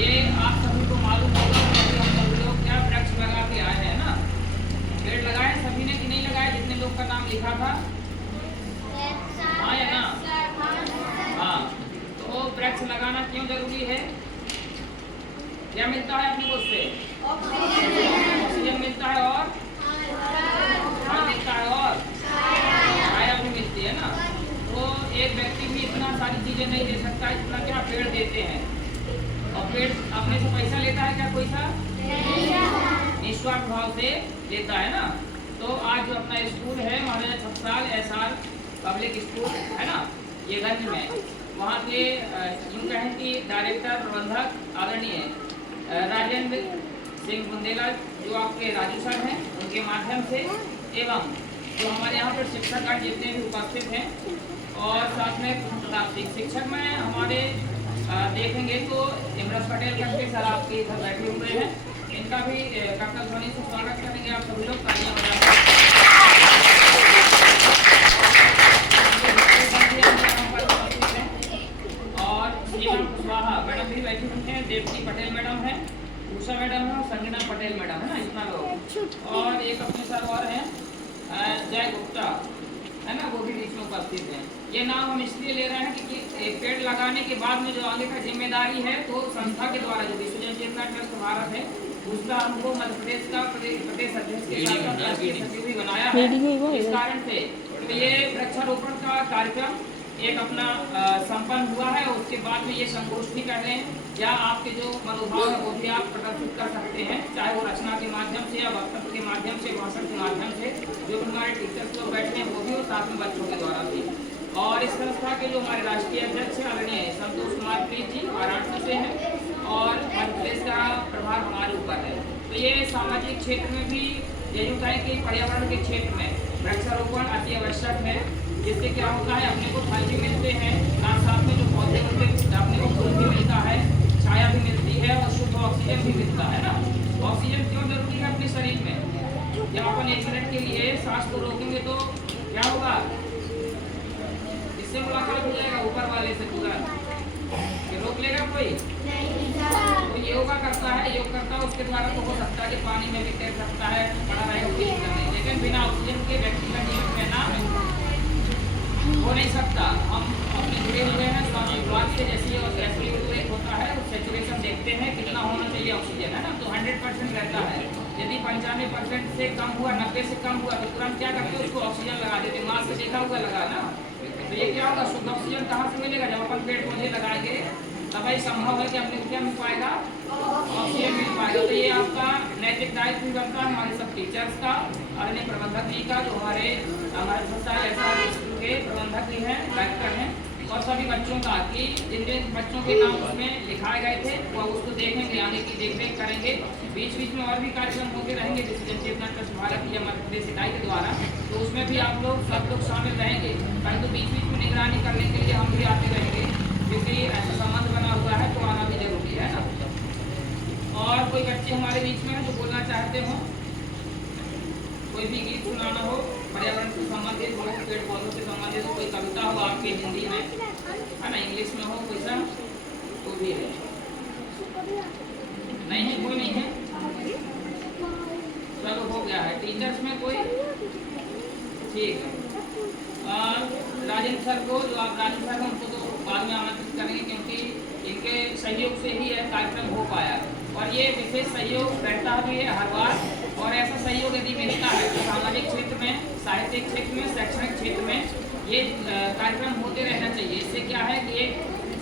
ये आप सभी को मालूम होगा कि हम सभी लोग क्या वृक्ष लगा के आए हैं ना। पेड़ लगाए सभी ने कि नहीं लगाए? जितने लोग का नाम लिखा था, हाँ या ना? हाँ, तो वृक्ष लगाना क्यों जरूरी है? क्या मिलता है अपने को उससे? ऑक्सीजन मिलता है और फल मिलता है और छाया भी मिलती है ना। तो एक व्यक्ति भी इतना सारी चीजें नहीं दे सकता जितना क्या पेड़ देते हैं। और पेड़ अपने से पैसा लेता है क्या? कोई सा निस्वार्थ भाव से लेता है ना। तो आज जो अपना स्कूल है महाराजा छत्रसाल एसआर पब्लिक स्कूल है ना, ये गंज में, वहाँ के यूँ कहें कि डायरेक्टर प्रबंधक आदरणीय राजेंद्र सिंह बुंदेला जो आपके राजू सर हैं, उनके माध्यम से एवं जो हमारे यहाँ पर शिक्षक आज जितने भी उपस्थित हैं और साथ में शिक्षक में हमारे देखेंगे तो इमरान पटेल करके सर आपके इधर बैठे हुए हैं, इनका भी कर्तव्य ध्वनि से स्वागत करेंगे आप सभी लोग। तालियां बजाकर और श्रीमान कुशवाहा मैडम भी बैठी हुई हैं, देवती पटेल मैडम है, उषा मैडम है, संजना पटेल मैडम है ना, इतना लोग। और एक अपने सर और हैं जय गुप्ता है ना, वो भी बीच में उपस्थित हैं। ये नाम हम इसलिए ले रहे हैं कि पेड़ लगाने के बाद में जो आगे का जिम्मेदारी है तो संस्था के द्वारा जो विश्व जन चेतना ट्रस्ट भारत है उसका हमको मध्य प्रदेश का प्रदेश अध्यक्ष के साथ राष्ट्रीय सचिव भी बनाया है। इस कारण से तो ये वृक्षारोपण का कार्यक्रम एक अपना संपन्न हुआ है। उसके बाद में ये संगोष्ठी कर रहे हैं, या आपके जो मनोभाव है वो भी आप प्रदर्शित कर सकते हैं, चाहे वो रचना के माध्यम से या वक्तव्य के माध्यम से, भाषण के माध्यम से। जो हमारे टीचर्स लोग बैठे हैं वो भी और साथ में बच्चों के द्वारा भी। और इस संस्था के जो हमारे राष्ट्रीय अध्यक्ष हैं आदरणीय संतोष कुमार प्रीत जी वाराणसी से हैं और मध्य प्रदेश का प्रभार हमारे ऊपर है। तो ये सामाजिक क्षेत्र में भी ये यूँ कहें कि पर्यावरण के क्षेत्र में वृक्षारोपण अति आवश्यक है, जिससे क्या होता है अपने को फल भी मिलते हैं, साथ साथ में जो पौधे होते हैं अपने को फूल भी मिलता है, छाया भी मिलती है और शुद्ध ऑक्सीजन भी मिलता है ना। ऑक्सीजन क्यों जरूरी है अपने शरीर में? जब अपन 1 मिनट के लिए सांस को रोकेंगे तो क्या होगा? इससे मुलाकात हो जाएगा ऊपर वाले से तुरंत। रोक लेगा कोई? तो योगा करता है, योग करता है, उसके द्वारा तो हो सकता है कि पानी में भी तैर सकता है, बड़ा रहेगा, लेकिन बिना ऑक्सीजन के व्यक्ति का जीवन रहना हो नहीं सकता। हम अपने जुड़े हुए हैं स्वामी विभाग से, जैसे और गैस होता है वो सेचुरेशन देखते हैं कितना होना चाहिए ऑक्सीजन है ना, तो 100% रहता है। यदि 95% से कम हुआ, 90 से कम हुआ तो तुरंत क्या करते हैं? उसको ऑक्सीजन लगा देते। मास्क से देखा हुआ लगा ना, तो ये क्या होगा? शुद्ध ऑक्सीजन कहाँ से मिलेगा? जब अपन पेड़ पौधे लगाएंगे तभी संभव है कि अपने को क्या मिल पाएगा? ऑक्सीजन मिल पाएगा। तो ये आपका नैतिक दायित्व भी बनता है हमारे सब टीचर्स का, आदरणीय प्रबंधक जी का, जो हमारे संस्था के प्रबंधक भी हैं, डायरेक्टर हैं, और सभी बच्चों का कि जिन जिन बच्चों के नाम उसमें लिखाए गए थे वो उसको देखेंगे, आगे की देखरेख करेंगे। बीच बीच में और भी कार्यक्रम होते रहेंगे विश्व जन चेतना ट्रस्ट भारत या मध्य प्रदेश इकाई के द्वारा, तो उसमें भी आप लोग सब लोग शामिल रहेंगे। परंतु बीच बीच में निगरानी करने के लिए हम भी आते रहेंगे, क्योंकि ऐसा संबंध बना हुआ है तो आना भी जरूरी है ना। और कोई बच्चे हमारे बीच में जो बोलना चाहते हो, कोई भी गीत सुनाना हो पर्यावरण से संबंधित हो, पेड़ पौधों से संबंधित हो, कोई कविता हो आपके हिंदी में है ना, इंग्लिश में हो, कोई सा तो भी है। नहीं है? कोई नहीं है? चलो हो गया है। टीचर्स में कोई? ठीक है। राजेंद्र सर को, जो आप राजेंद्र सर हैं उनको तो बाद में आमंत्रित करेंगे, क्योंकि इनके सहयोग से ही यह कार्यक्रम हो पाया और ये विशेष सहयोग रहता भी है हर बार। और ऐसा सहयोग यदि मिलता है तो सामाजिक क्षेत्र में, साहित्यिक क्षेत्र में, शैक्षणिक क्षेत्र में ये कार्यक्रम होते रहना चाहिए। इससे क्या है कि ये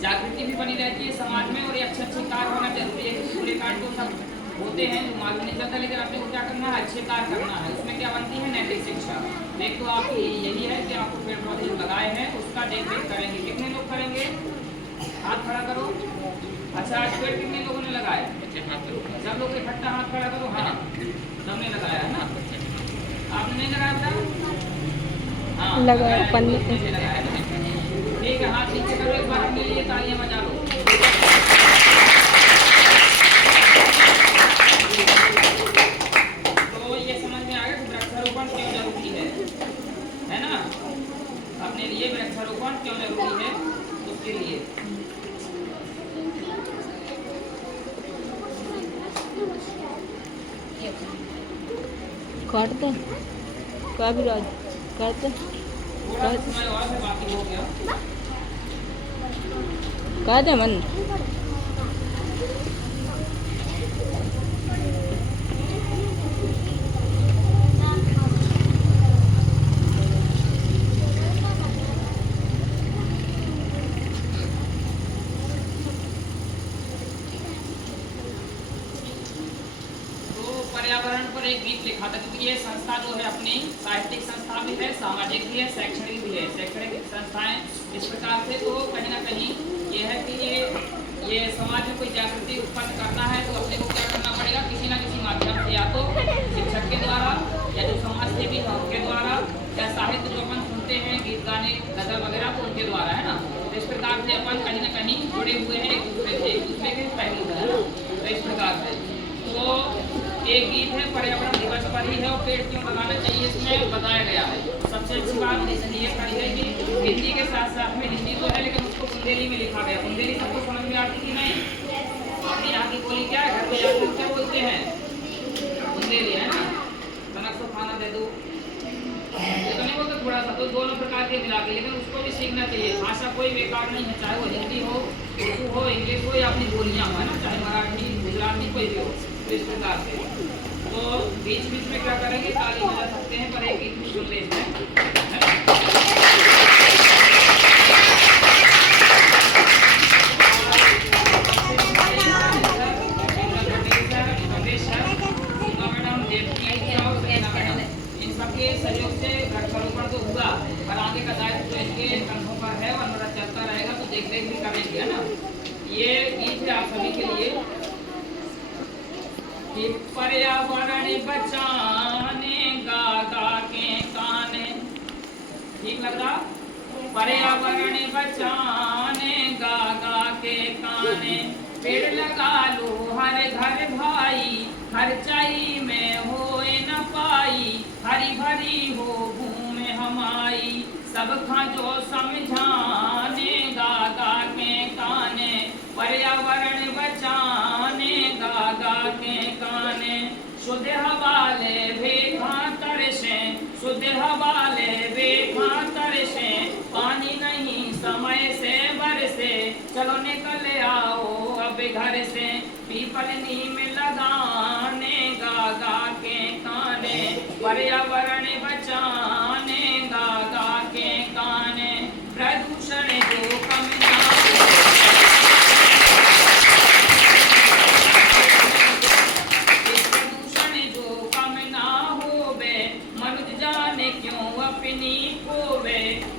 जागृति भी बनी रहती है समाज में और ये अच्छे अच्छे कार्य होना जरूरी है। पूरे कार्य तो सब होते हैं जो मालूम नहीं चलता, लेकिन आपने को क्या करना है? अच्छे कार्य करना है। उसमें क्या बनती है? नैतिक शिक्षा। एक तो आपकी यही है कि आपको पेड़ पौधे जो लगाए हैं उसका देख रेख करेंगे। कितने लोग करेंगे? हाथ खड़ा करो। अच्छा, आज पेड़ कितने लोगों ने लगाए? सब लोग इकट्ठा हाथ खड़ा करो। हाँ, सबने लगाया है ना? आपने नहीं लगाया बेटा? हाँ, लगाया। ठीक है, हाथ नीचे करो, एक बार अपने लिए तालियां बजा लो। तो ये समझ में आ गया कि वृक्षारोपण क्यों जरूरी है ना? अपने लिए वृक्षारोपण क्यों जरूरी है उसके लिए। काट दे का भी राज काट दे थोड़ा सा समय और है, बाकी हो गया। काट दे मन पर्यावरण पर एक गीत लिखा था, क्योंकि ये संस्था जो है अपनी साहित्यिक संस्था भी है, सामाजिक भी है, शैक्षणिक भी है। शैक्षणिक संस्थाएं इस प्रकार से तो कहीं ना कहीं ये है कि ये समाज में कोई जागृति उत्पन्न करना है तो अपने को क्या करना पड़ेगा, किसी न किसी माध्यम से, या तो शिक्षक के द्वारा, या जो समाज सेवी है उनके द्वारा, या साहित्य जो अपन सुनते हैं गीत गाने गजल वगैरह तो उनके द्वारा, है ना। तो इस प्रकार से अपन कहीं ना कहीं जुड़े हुए हैं एक दूसरे के पहलू से, है ना। तो इस प्रकार से तो एक गीत है पर्यावरण दिवस पर ही है और पेड़ क्यों लगाना चाहिए इसमें बताया गया है। सबसे अच्छी बात ये कही है कि हिंदी के साथ साथ में हिंदी तो है लेकिन उसको बुंदेली में लिखा गया। बुंदेली सबको समझ में आती कि नहीं? अपने यहाँ की बोली क्या है, घर में जाकर क्या बोलते हैं? बुंदेली, है ना। कनक को खाना दे दो, ये तो नहीं बोलते थोड़ा सा, तो दोनों प्रकार के मिला के, लेकिन उसको भी सीखना चाहिए। भाषा कोई बेकार नहीं है, चाहे वो हिंदी हो, उर्दू हो, इंग्लिश हो, या अपनी बोलियाँ हो, है ना, चाहे मराठी, गुजराती, कोई भी हो। तो इस प्रकार से तो बीच बीच में क्या करेंगे, ताली बजा सकते हैं, पर एक गीत सुन ले इन सबके सहयोग से वृक्षारोपण तो हुआ, पर आगे का दायित्व तो इनके कंधों पर है और मेरा चलता रहेगा, तो देख रेख भी करेंगे, है ना। ये गीत है आप सभी के लिए कि पर्यावरण बचाने गा गा के काने, ठीक लग रहा? पर्यावरण बचाने गा गा के काने, पेड़ लगा लो हर घर भाई, हर चाई में होए न पाई, हरी भरी हो भूमि हमारी, सब खा जो समझाने गा गा के काने, पर्यावरण बचाने गा गा के काने, शुद्ध हवाले भेखा तरसे, शुद्ध हवाले भेखा तरसे, पानी नहीं समय से बरसे, चलो निकल आओ अब घर से, पीपल नीम लगाने गा गा के काने, पर्यावरण बचाने गा गा के काने, प्रदूषण जो कम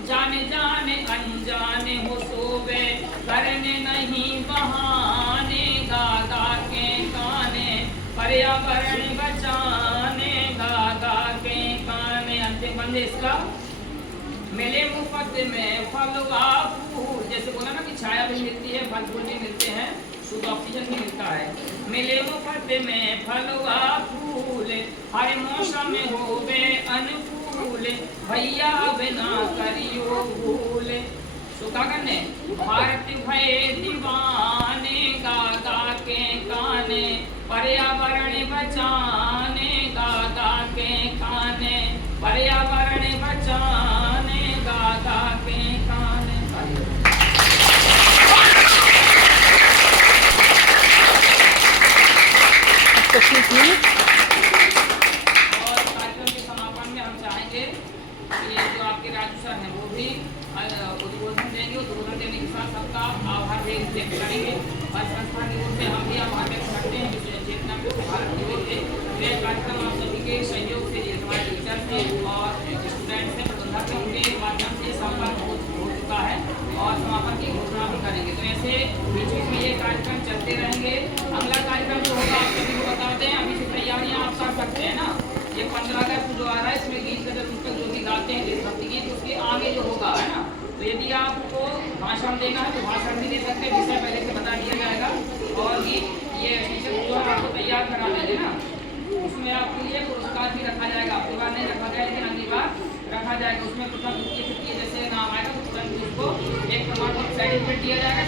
जाने जाने अनजाने हो सोवे, करने नहीं बहाने गा गा के काने, पर्यावरण बचाने गा गा के काने। अंतिम बंद इसका, मिले मुफ्त में फलवा फूल, जैसे बोला ना कि छाया भी मिलती है, फल फूल भी मिलते हैं, शुद्ध ऑक्सीजन भी मिलता है। मिले मुफ्त में फलवा फूल, हर मौसम में होवे अनुकूल, भैया बिना करियो भूल, सुखा करने भारत भय दीवाने गा गा के काने, पर्यावरण बचाने गा गा के काने, पर्यावरण बचाने गा गा के काने। और कार्यक्रम के समापन में हम चाहेंगे कि जो आपके राजू सर हैं वो भी उद्बोधन देंगे, उद्बोधन देने के साथ सबका आभार व्यक्त करेंगे, और संस्था की ओर से हम भी आभार व्यक्त करते हैं चेतना भारत की ओर से। यह कार्यक्रम आप सभी के सहयोग से, हमारे टीचर्स हैं और स्टूडेंट्स हैं, प्रबंधक हैं, उनके माध्यम से संपर्क हो चुका है, और समापन की घोषणा भी करेंगे। तो ऐसे बीच बीच में ये कार्यक्रम चलते रहेंगे। अगला कार्यक्रम जो होगा आप सभी को बता दें, अभी से तैयारियाँ आप कर सकते हैं ना। ये 15 अगस्त जो आ रहा है, इसमें गीत गजल पुस्तक जो भी गाते हैं देशभक्ति गीत, उसके आगे जो होगा, है ना। तो यदि आपको भाषण देना है तो भाषण भी दे सकते हैं, विषय पहले से बता दिया जाएगा, और गीत ये टीचर जो है आपको तैयार करा देंगे ना, उसमें आपके लिए पुरस्कार भी रखा जाएगा। आपकी बार नहीं रखा गया लेकिन अगली बार रखा जाएगा। उसमें प्रथम द्वितीय तृतीय जैसे नाम आएगा तो तुरंत उसको एक प्रमाण पत्र सर्टिफिकेट दिया जाएगा।